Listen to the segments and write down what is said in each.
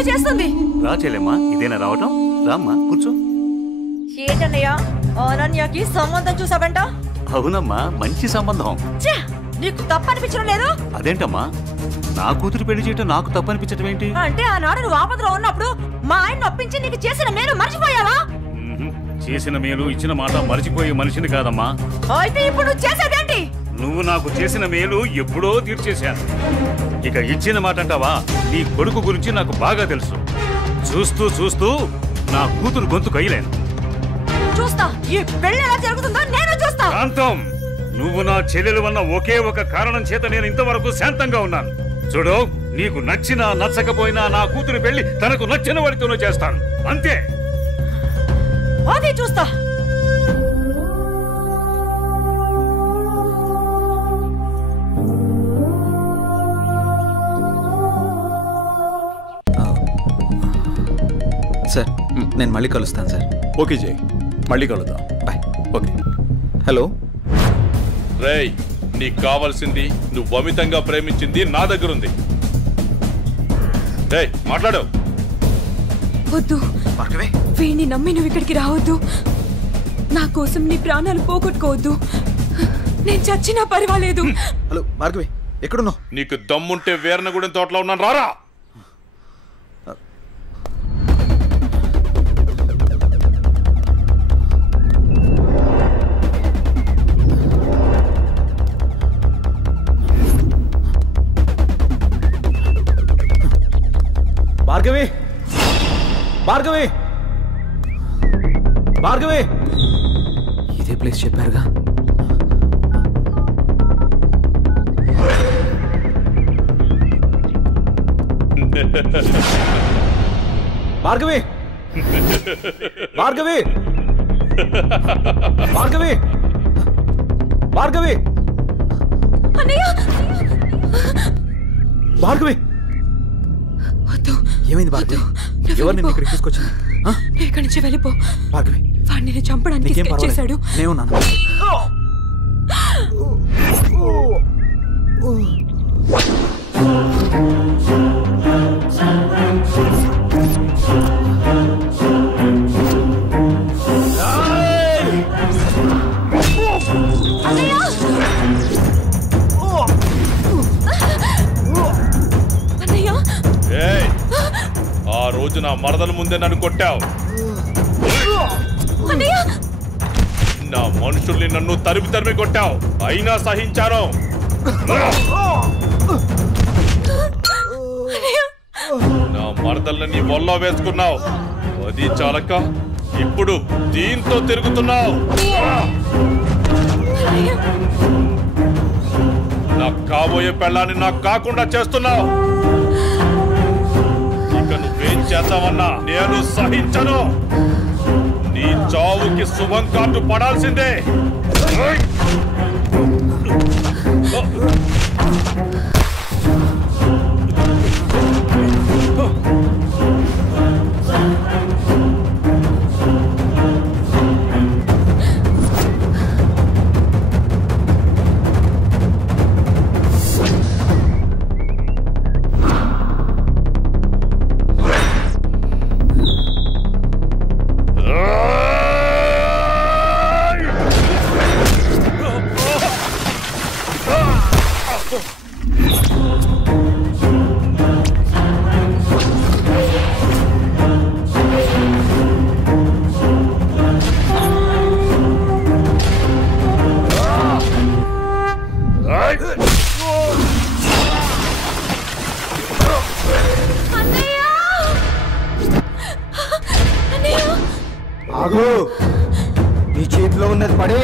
ఏదో చేస్తుంది. రా చెల్లెమ్మా, ఇదేనా రావటం? రామ్మా కూర్చో. ఏంటన్నయ్య అనన్యకి సంబంధం చూసావంట? అవునమ్మా, మంచి సంబంధం. నీకు తప్పనిపించడం లేదు? అదేంటమ్మా, నా కూతురు పెళ్లి చేయటం నాకు తప్పనిపించటం ఏంటి? అంటే ఆనాడు నువ్వు ఆపదలో ఉన్నప్పుడు మా ఆయన ఒప్పించి నీకు చేసిన మేలు మర్చిపోయావా? చేసిన మేలు ఇచ్చిన మాట మర్చిపోయే మనిషిని కాదమ్మా. అయితే ఇప్పుడు నువ్వు చేసేదేంటి? నువ్వు నాకు చేసిన మేలు ఎప్పుడో తీర్చేశాను. ఇక ఇచ్చిన మాట అంటావా? నీ కొడుకు గురించి నాకు బాగా తెలుసు. చూస్తూ చూస్తూ నా కూతురు గొంతు కయ్యలేను. చూస్తా, ఈ పెళ్లి ఎలా జరుగుతుందో నేను చూస్తా. శాంతం, నువ్వు నా చెల్లెలు అన్న ఒకే ఒక కారణం చేత నేను ఇంతవరకు శాంతంగా ఉన్నాను. చూడు, నీకు నచ్చినా నచ్చకపోయినా నా కూతురు పెళ్లి తనకు నచ్చిన వాడితోనే చేస్తాను, అంతే. అది చూస్తా. సార్, నేను మళ్ళీ కలుస్తాను సార్. ఓకే జై, మళ్ళీ కలుద్దాం. బాయ్. ఓకే. హలో రేయ్, నీకు కావాల్సింది నువ్వు అమితంగా ప్రేమించింది నా దగ్గర ఉంది. రేయ్ మాట్లాడు. వద్దు, వీణ్ణి నమ్మి నువ్వు ఇక్కడికి రావద్దు. నా కోసం నీ ప్రాణాలు పోగొట్టుకోవద్దు. నేను చచ్చినా పర్వాలేదు. హలో భార్గవి, ఎక్కడున్నావు? నీకు దమ్ముంటే వీరనగూడెం తోటలో ఉన్నాను, రారా. భార్గవి, భార్గవి, భార్గవి. ఇదే ప్లేస్ చెప్పారుగా. భార్గవి, భార్గవి, భార్గవి, భార్గవి, భార్గవి. ఏమైంది భార్గవి? ఎవరు నిన్ను ఇక్కడికి తీసుకొచ్చింది? ఇక్కడి నుంచి వెళ్ళిపో భార్గవి. వాడిని నేను చంపడానికి స్కెచ్ చేశాడు. నేనున్నాను. ఆ రోజు నా మరదల ముందే నన్ను కొట్టావు. నా మనుషుల్ని నన్ను తరిమి తరిమి కొట్టావు, అయినా సహించాను. నా మరదల్ని నీ వల్ల వేసుకున్నావు, అది చాలక ఇప్పుడు దీంతో తిరుగుతున్నావు. నాకు కాబోయే పెళ్ళాన్ని నాకు కాకుండా చేస్తున్నావు. ఇక నువ్వేం చేద్దామన్నా నేను సహించను. నీ చావుకి శుభం కార్డు పడాల్సిందే. ఆగు, నీ చేతిలో ఉన్నది పడే.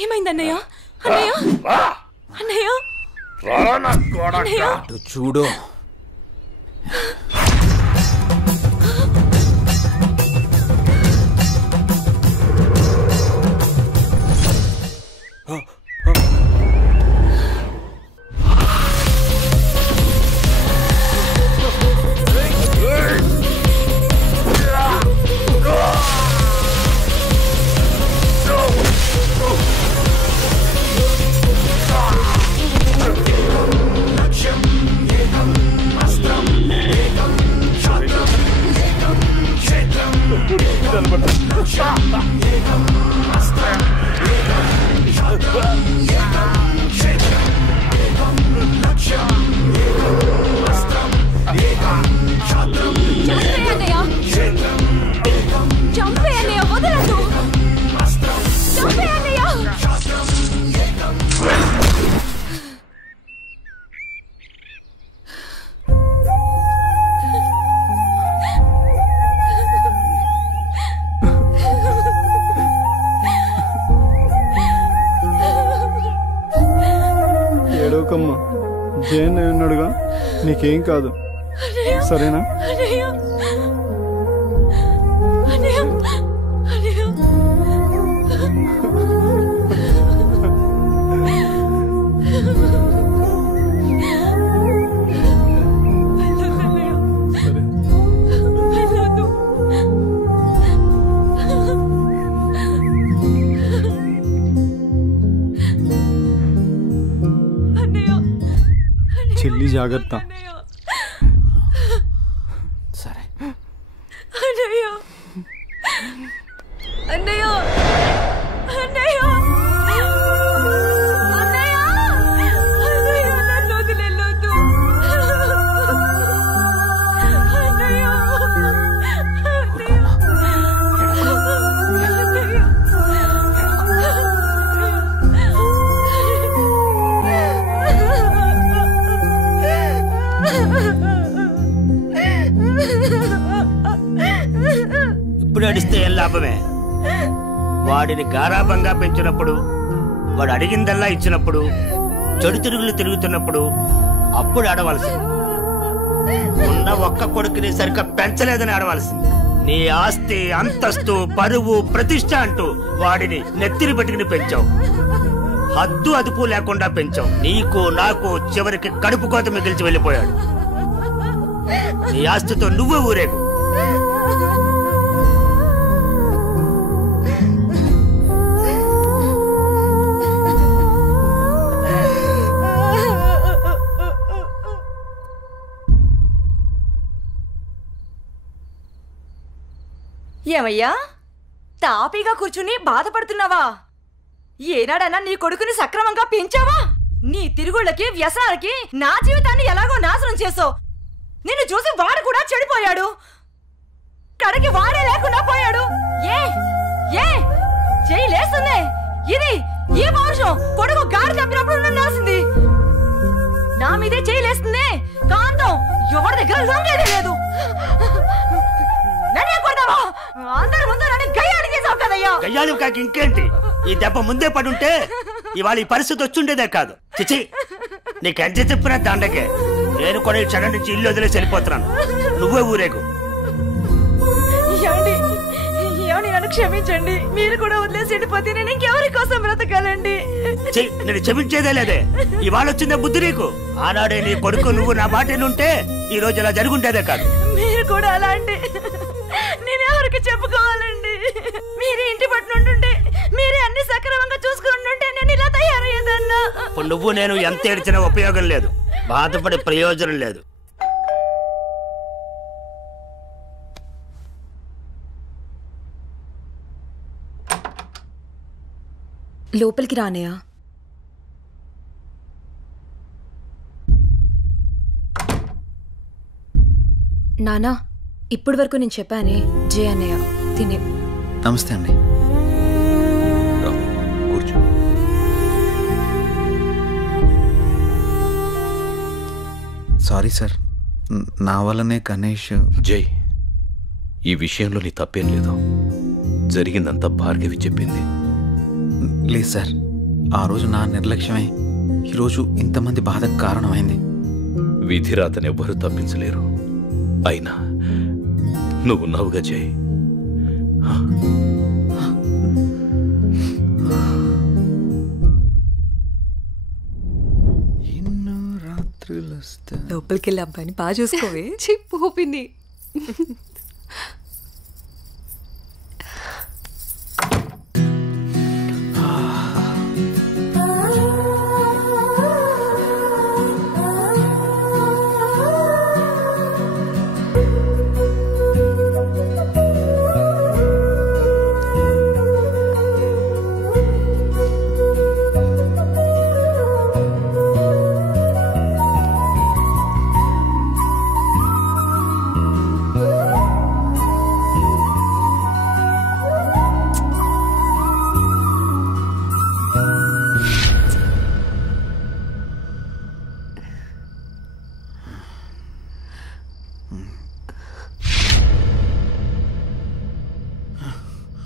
ఏమైంది అన్నయ్య? అన్నయ్య అన్నయ్య చూడు ఏడవకమ్మా, జయన్ ఉన్నాడుగా, నీకేం కాదు, సరేనా? చెల్లి జాగ్రత్త. సరే అన్నయ్య అన్నయ్య అన్నయ్య అన్నయ్య నన్ను వదిలేయొద్దు అన్నయ్య. ఇప్పుడు అడిస్తే ఏం లాభమే? వాడిని గారాబంగా పెంచినప్పుడు, వాడు అడిగిందల్లా ఇచ్చినప్పుడు, చెడు తిరుగులు తిరుగుతున్నప్పుడు అప్పుడు ఆడవలసింది. ఉన్న ఒక్క కొడుకుని సరిగ్గా పెంచలేదని ఆడవలసింది. నీ ఆస్తి, అంతస్తు, పరువు, ప్రతిష్ట అంటూ వాడిని నెత్తిని పెట్టుకుని పెంచావు. హద్దు అదుపు లేకుండా పెంచావు. నీకు నాకు చివరికి కడుపు కోత మిగిల్చి వెళ్ళిపోయాడు. నీ ఆస్తితో నువ్వే ఊరేగు. ఏమయ్యా, తాపీగా కూర్చుని బాధపడుతున్నావా? ఏనాడన్నా నీ కొడుకుని సక్రమంగా పెంచావా? నీ తిరుగుళ్ళకి, వ్యసనాలకి నా జీవితాన్ని ఎలాగో నాశనం చేసావు. నిన్ను చూసి వాడు కూడా చెడిపోయాడు. కడకి వాడే లేకుండా పోయాడు. ఏ ఏ చెయ్యి లేస్తుంది. ఇది ఈ పౌరుషం కొడుకు గాడి తప్పినప్పుడు నన్నాల్సింది. నా మీదే చెయ్యి లేస్తుంది. కాంతం ఎవరి దగ్గర లొంగేదే లేదు. అందరి ముందు నన్ను గయ్యాలి చేసావు కదయ్యా. గయ్యాలి కాక ఇంకేంటి? ఈ దెబ్బ ముందే పడుంటే ఇవాళ ఈ పరిస్థితి వచ్చుండేదే కాదు. చిచి, నీకెంత చెప్పినా దండకే. నేను కూడా ఈ క్షణం నుంచి ఇల్లు వదిలేసి వెళ్ళిపోతున్నాను. నువ్వే ఊరేగు. ఏమండి, నన్ను క్షమించండి. మీరు కూడా వదిలేసి వెళ్ళిపోతే నేను ఇంకెవరి కోసం బ్రతకాలండి? నేను క్షమించేదే లేదే. ఇవాళ వచ్చిందే బుద్ధి నీకు. ఆనాడే నీ కొడుకు నువ్వు నా మాట ఉంటే ఈ రోజు ఇలా జరుగుంటేదే కాదు. మీరు కూడా అలా అంటే నేను ఎవరికి చెప్పుకోవాలండి? మీరే ఇంటి పట్టునుంటుంటే, మీరే అన్ని సక్రమంగా చూసుకుంటుంటే నేను ఇలా తయారయ్యేదన్నా. ఇప్పుడు నువ్వు నేను ఎంత ఏడ్చినా ఉపయోగం లేదు. బాధపడే ప్రయోజనం లేదు. లోపలికి రానయ్యా. నానా ఇప్పటి వరకు నేను చెప్పానే జే అన్నయ్య తినే. నమస్తే అండి. కూర్చో. సారీ సార్, నా వల్లనే గణేష్. జై, ఈ విషయంలో నీ తప్పేం లేదు. జరిగిందంతా భార్గవి చెప్పింది. లేదు సార్, ఆ రోజు నా నిర్లక్ష్యమే ఈరోజు ఇంతమంది బాధకు కారణమైంది. విధిరాతనెవ్వరూ తప్పించలేరు. అయినా నువ్వున్నావుగా జై. లోపలికి వెళ్ళి అబ్బాయిని బాగా చూసుకోవే. చిప్పుపింది.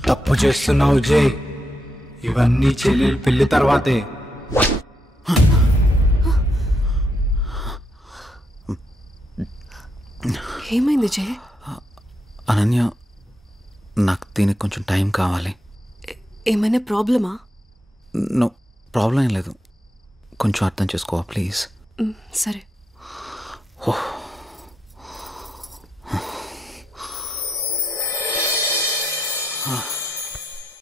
తప్పు చేస్తున్నావు జై. ఇవన్నీ చెల్లెలు పెళ్లి తర్వాతే. ఏమైంది జై? అనన్య, నాకు దీనికి కొంచెం టైం కావాలి. ఏమైనా ప్రాబ్లమా? నో ప్రాబ్లం ఏం లేదు, కొంచెం అర్థం చేసుకోవా ప్లీజ్. సరే. ఓహ్